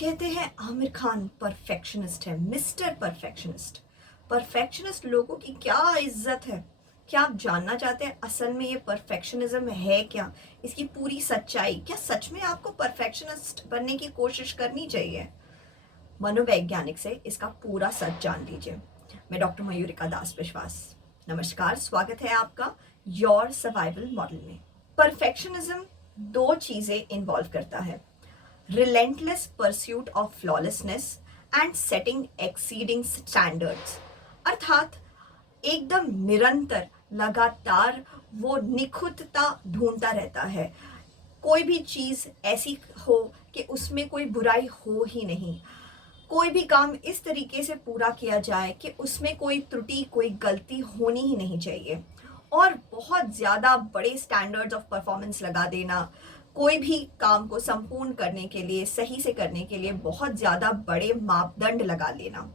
कहते हैं आमिर खान परफेक्शनिस्ट है, मिस्टर परफेक्शनिस्ट। परफेक्शनिस्ट लोगों की क्या इज्जत है। क्या आप जानना चाहते हैं असल में ये परफेक्शनिज्म है क्या, इसकी पूरी सच्चाई? क्या सच में आपको परफेक्शनिस्ट बनने की कोशिश करनी चाहिए? मनोवैज्ञानिक से इसका पूरा सच जान लीजिए। मैं डॉक्टर मयूरिका दास विश्वास। नमस्कार, स्वागत है आपका योर सर्वाइवल मॉडल में। परफेक्शनिज्म दो चीजें इन्वॉल्व करता है: relentless pursuit of flawlessness and setting exceeding standards। अर्थात एकदम निरंतर, लगातार वो निखुंतता ढूंढता रहता है। कोई भी चीज ऐसी हो कि उसमें कोई बुराई हो ही नहीं। कोई भी काम इस तरीके से पूरा किया जाए कि उसमें कोई त्रुटि, कोई गलती होनी ही नहीं चाहिए। और बहुत ज़्यादा बड़े स्टैंडर्ड्स ऑफ परफॉर्मेंस लगा देना, कोई भी काम को संपूर्ण करने के लिए, सही से करने के लिए बहुत ज़्यादा बड़े मापदंड लगा लेना,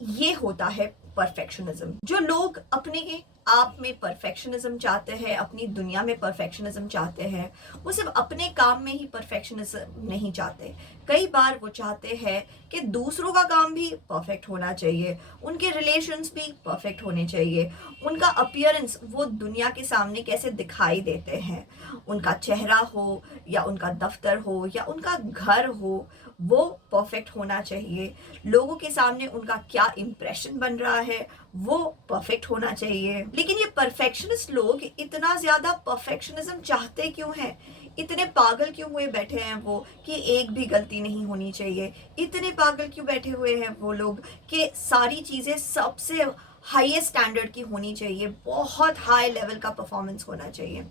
ये होता है परफेक्शनिज्म। जो लोग अपने आप में परफेक्शनिज्म चाहते हैं, अपनी दुनिया में परफेक्शनिज्म चाहते हैं, वो सिर्फ अपने काम में ही परफेक्शनिज्म नहीं चाहते। कई बार वो चाहते हैं कि दूसरों का काम भी परफेक्ट होना चाहिए, उनके रिलेशंस भी परफेक्ट होने चाहिए, उनका अपीयरेंस, वो दुनिया के सामने कैसे दिखाई देते हैं, उनका चेहरा हो या उनका दफ्तर हो या उनका घर हो, वो परफेक्ट होना चाहिए। लोगों के सामने उनका क्या इंप्रेशन बन रहा है वो परफेक्ट होना चाहिए। लेकिन ये परफेक्शनिस्ट लोग इतना ज्यादा परफेक्शनिज्म चाहते क्यों हैं? इतने पागल क्यों हुए बैठे हैं वो कि एक भी गलती नहीं होनी चाहिए? इतने पागल क्यों बैठे हुए हैं वो लोग कि सारी चीजें सबसे हाईएस्ट स्टैंडर्ड की होनी चाहिए, बहुत हाई लेवल का परफॉर्मेंस होना चाहिए?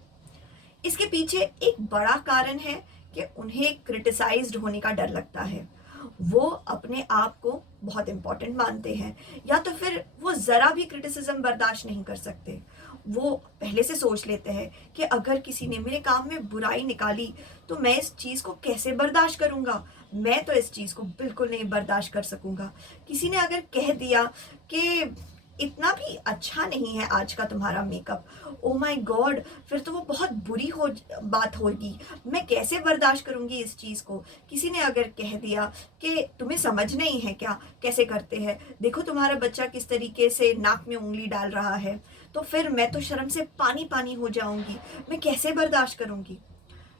इसके पीछे एक बड़ा कारण है कि उन्हें क्रिटिसाइज्ड होने का डर लगता है। वो अपने आप को बहुत इंपॉर्टेंट मानते हैं, या तो फिर वो जरा भी क्रिटिसिज्म बर्दाश्त नहीं कर सकते। वो पहले से सोच लेते हैं कि अगर किसी ने मेरे काम में बुराई निकाली तो मैं इस चीज को कैसे बर्दाश्त करूंगा, मैं तो इस चीज को बिल्कुल नहीं बर्दाश्त कर सकूंगा। किसी ने अगर कह दिया कि इतना भी अच्छा नहीं है आज का तुम्हारा मेकअप, ओ माय गॉड, फिर तो वो बहुत बुरी हो बात होगी, मैं कैसे बर्दाश्त करूंगी इस चीज को। किसी ने अगर कह दिया कि तुम्हें समझ नहीं है क्या कैसे करते हैं, देखो तुम्हारा बच्चा किस तरीके से नाक में उंगली डाल रहा है, तो फिर मैं तो शर्म से पानी पानी हो जाऊंगी, मैं कैसे बर्दाश्त करूंगी।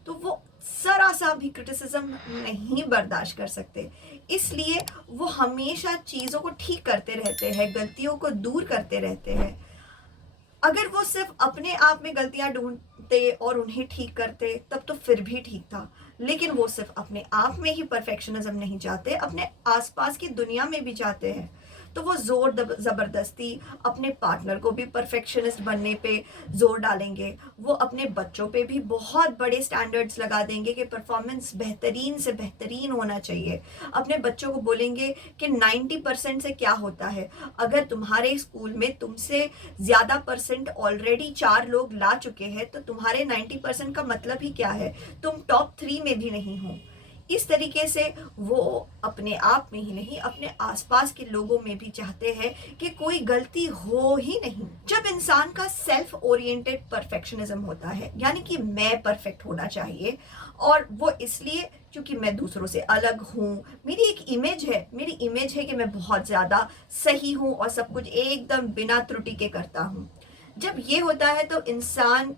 तो वो जरा सा भी क्रिटिसिज्म नहीं बर्दाश्त कर सकते, इसलिए वो हमेशा चीजों को ठीक करते रहते हैं, गलतियों को दूर करते रहते हैं। अगर वो सिर्फ अपने आप में गलतियां ढूंढते और उन्हें ठीक करते तब तो फिर भी ठीक था, लेकिन वो सिर्फ अपने आप में ही परफेक्शनिज्म नहीं चाहते, अपने आसपास की दुनिया में भी चाहते हैं। तो वो जोर जबरदस्ती अपने पार्टनर को भी परफेक्शनिस्ट बनने पे जोर डालेंगे। वो अपने बच्चों पे भी बहुत बड़े स्टैंडर्ड्स लगा देंगे कि परफॉर्मेंस बेहतरीन से बेहतरीन होना चाहिए। अपने बच्चों को बोलेंगे कि 90% से क्या होता है, अगर तुम्हारे स्कूल में तुमसे ज्यादा परसेंट ऑलरेडी 4 लोग ला चुके हैं तो तुम्हारे 90% का मतलब ही क्या है, तुम टॉप 3 में भी नहीं हो। इस तरीके से वो अपने आप में ही नहीं, अपने आसपास के लोगों में भी चाहते हैं कि कोई गलती हो ही नहीं। जब इंसान का सेल्फ ओरिएंटेड परफेक्शनिज्म होता है, यानी कि मैं परफेक्ट होना चाहिए, और वो इसलिए क्योंकि मैं दूसरों से अलग हूँ, मेरी एक इमेज है, मेरी इमेज है कि मैं बहुत ज्यादा सही हूँ और सब कुछ एकदम बिना त्रुटि के करता हूँ। जब ये होता है तो इंसान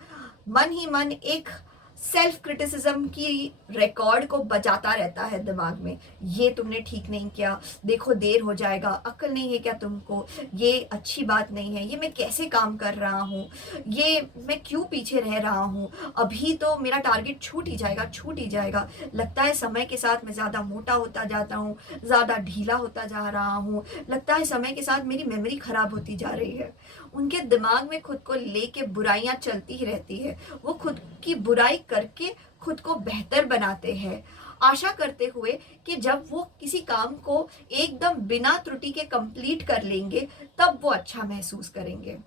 मन ही मन एक सेल्फ क्रिटिसिज्म की रिकॉर्ड को बजाता रहता है दिमाग में। ये तुमने ठीक नहीं किया, देखो देर हो जाएगा, अक्ल नहीं है क्या तुमको, ये अच्छी बात नहीं है, ये मैं कैसे काम कर रहा हूँ, ये मैं क्यों पीछे रह रहा हूँ, अभी तो मेरा टारगेट छूट ही जाएगा, छूट ही जाएगा। लगता है समय के साथ मैं ज़्यादा मोटा होता जाता हूँ, ज़्यादा ढीला होता जा रहा हूँ, लगता है समय के साथ मेरी मेमोरी खराब होती जा रही है। उनके दिमाग में खुद को लेके बुराइयां चलती ही रहती है। वो खुद की बुराई करके खुद को बेहतर बनाते हैं, आशा करते हुए कि जब वो किसी काम को एकदम बिना त्रुटि के कंप्लीट कर लेंगे तब वो अच्छा महसूस करेंगे।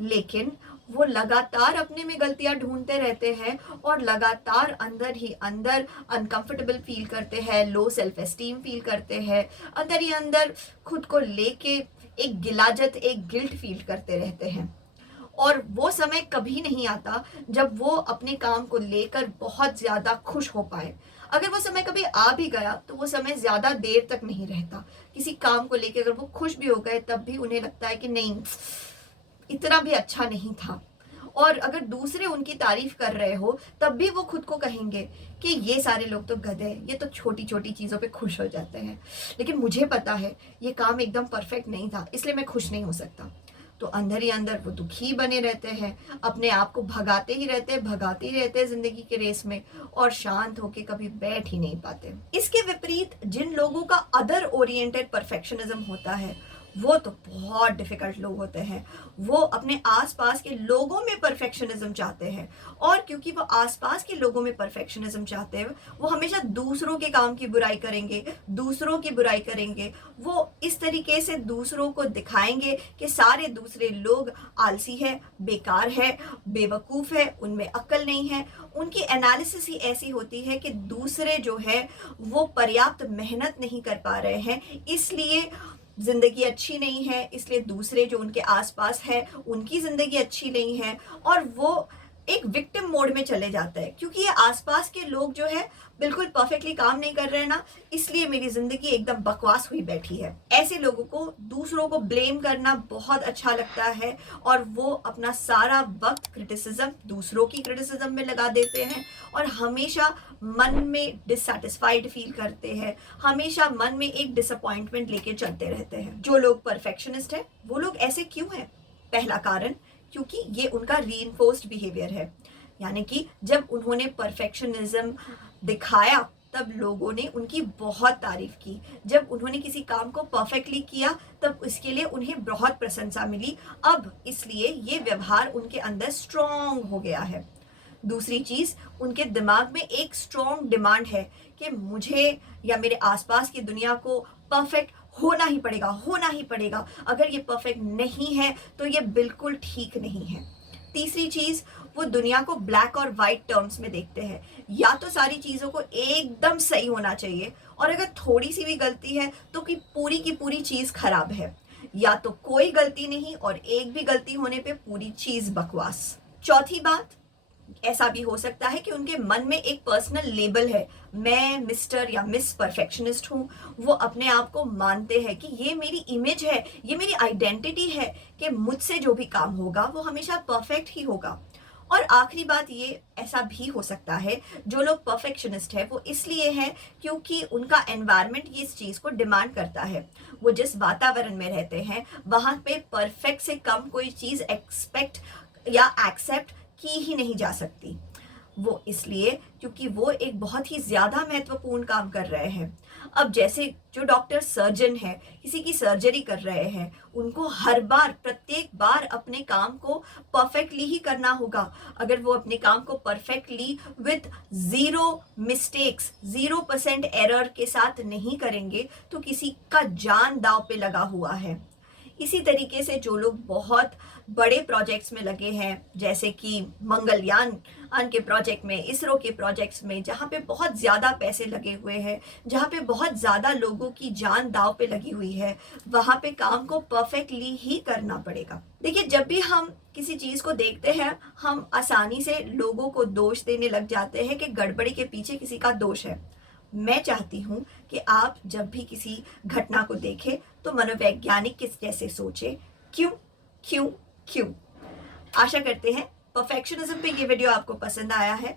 लेकिन वो लगातार अपने में गलतियां ढूंढते रहते हैं और लगातार अंदर ही अंदर अनकंफर्टेबल फील करते हैं, लो सेल्फ एस्टीम फील करते हैं, अंदर ही अंदर खुद को लेके एक गिलाजत, एक गिल्ट फील करते रहते हैं। और वो समय कभी नहीं आता जब वो अपने काम को लेकर बहुत ज्यादा खुश हो पाए, अगर वो समय कभी आ भी गया तो वो समय ज़्यादा देर तक नहीं रहता। किसी काम को लेके अगर वो खुश भी हो गए तब भी उन्हें लगता है कि नहीं, इतना भी अच्छा नहीं था। और अगर दूसरे उनकी तारीफ कर रहे हो तब भी वो खुद को कहेंगे कि ये सारे लोग तो गधे हैं, ये तो छोटी छोटी चीज़ों पे खुश हो जाते हैं, लेकिन मुझे पता है ये काम एकदम परफेक्ट नहीं था, इसलिए मैं खुश नहीं हो सकता। तो अंदर ही अंदर वो दुखी बने रहते हैं, अपने आप को भगाते ही रहते हैं जिंदगी के रेस में, और शांत होके कभी बैठ ही नहीं पाते। इसके विपरीत जिन लोगों का अदर ओरिएंटेड परफेक्शनिज्म होता है वो तो बहुत डिफिकल्ट लोग होते हैं। वो अपने आसपास के लोगों में परफेक्शनिज्म चाहते हैं, और क्योंकि वो आसपास के लोगों में परफेक्शनिज्म चाहते हैं वो हमेशा दूसरों के काम की बुराई करेंगे, दूसरों की बुराई करेंगे। वो इस तरीके से दूसरों को दिखाएंगे कि सारे दूसरे लोग आलसी है, बेकार है, बेवकूफ़ है, उनमें अक्ल नहीं है। उनकी एनालिसिस ही ऐसी होती है कि दूसरे जो है वो पर्याप्त मेहनत नहीं कर पा रहे हैं, इसलिए ज़िंदगी अच्छी नहीं है, इसलिए दूसरे जो उनके आसपास है उनकी ज़िंदगी अच्छी नहीं है, और वो एक विक्टिम मोड में चले जाते हैं क्योंकि ये आसपास के लोग जो है बिल्कुल परफेक्टली काम नहीं कर रहे हैं ना, इसलिए मेरी ज़िंदगी एकदम बकवास हुई बैठी है। ऐसे लोगों को दूसरों को ब्लेम करना बहुत अच्छा लगता है, और वो अपना सारा वक्त क्रिटिसिज्म, दूसरों की क्रिटिसिज्म में लगा देते हैं, और हमेशा मन में डिससेटिस्फाइड फील करते हैं, हमेशा मन में एक डिसअपॉइंटमेंट लेके चलते रहते हैं। जो लोग परफेक्शनिस्ट हैं वो लोग ऐसे क्यों हैं? पहला कारण, क्योंकि ये उनका रीइंफोर्स्ड बिहेवियर है, यानी कि जब उन्होंने परफेक्शनिज्म दिखाया तब लोगों ने उनकी बहुत तारीफ की। जब उन्होंने किसी काम को परफेक्टली किया तब इसके लिए उन्हें बहुत प्रशंसा मिली। अब इसलिए ये व्यवहार उनके अंदर स्ट्रॉन्ग हो गया है। दूसरी चीज़, उनके दिमाग में एक स्ट्रॉन्ग डिमांड है कि मुझे या मेरे आसपास की दुनिया को परफेक्ट होना ही पड़ेगा, होना ही पड़ेगा। अगर ये परफेक्ट नहीं है तो ये बिल्कुल ठीक नहीं है। तीसरी चीज़, वो दुनिया को ब्लैक और वाइट टर्म्स में देखते हैं। या तो सारी चीज़ों को एकदम सही होना चाहिए, और अगर थोड़ी सी भी गलती है तो कि पूरी की पूरी चीज़ खराब है, या तो कोई गलती नहीं और एक भी गलती होने पे पूरी चीज़ बकवास। चौथी बात, ऐसा भी हो सकता है कि उनके मन में एक पर्सनल लेबल है, मैं मिस्टर या मिस परफेक्शनिस्ट हूँ। वो अपने आप को मानते हैं कि ये मेरी इमेज है, ये मेरी आइडेंटिटी है कि मुझसे जो भी काम होगा वो हमेशा परफेक्ट ही होगा। और आखिरी बात, ये ऐसा भी हो सकता है जो लोग परफेक्शनिस्ट है वो इसलिए है क्योंकि उनका एनवायरनमेंट ये इस चीज़ को डिमांड करता है। वो जिस वातावरण में रहते हैं वहाँ पे परफेक्ट से कम कोई चीज़ एक्सपेक्ट या एक्सेप्ट की ही नहीं जा सकती। वो इसलिए क्योंकि वो एक बहुत ही ज़्यादा महत्वपूर्ण काम कर रहे हैं। अब जैसे जो डॉक्टर सर्जन है, किसी की सर्जरी कर रहे हैं, उनको हर बार प्रत्येक बार अपने काम को परफेक्टली ही करना होगा। अगर वो अपने काम को perfectly with zero mistakes, 0% error के साथ नहीं करेंगे तो किसी का जान दांव पे लगा हुआ है। इसी तरीके से जो लोग बहुत बड़े प्रोजेक्ट्स में लगे हैं, जैसे कि मंगलयान के प्रोजेक्ट में, इसरो के प्रोजेक्ट्स में, जहाँ पे बहुत ज़्यादा पैसे लगे हुए हैं, जहाँ पे बहुत ज़्यादा लोगों की जान दांव पे लगी हुई है, वहाँ पे काम को परफेक्टली ही करना पड़ेगा। देखिए, जब भी हम किसी चीज़ को देखते हैं हम आसानी से लोगों को दोष देने लग जाते हैं कि गड़बड़ी के पीछे किसी का दोष है। मैं चाहती हूँ कि आप जब भी किसी घटना को देखें तो मनोवैज्ञानिक किस जैसे सोचें, क्यों क्यों क्यों। आशा करते हैं परफेक्शनिज्म पे ये वीडियो आपको पसंद आया है।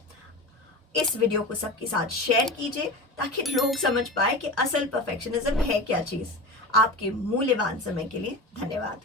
इस वीडियो को सबके साथ शेयर कीजिए ताकि लोग समझ पाए कि असल परफेक्शनिज्म है क्या चीज़। आपके मूल्यवान समय के लिए धन्यवाद।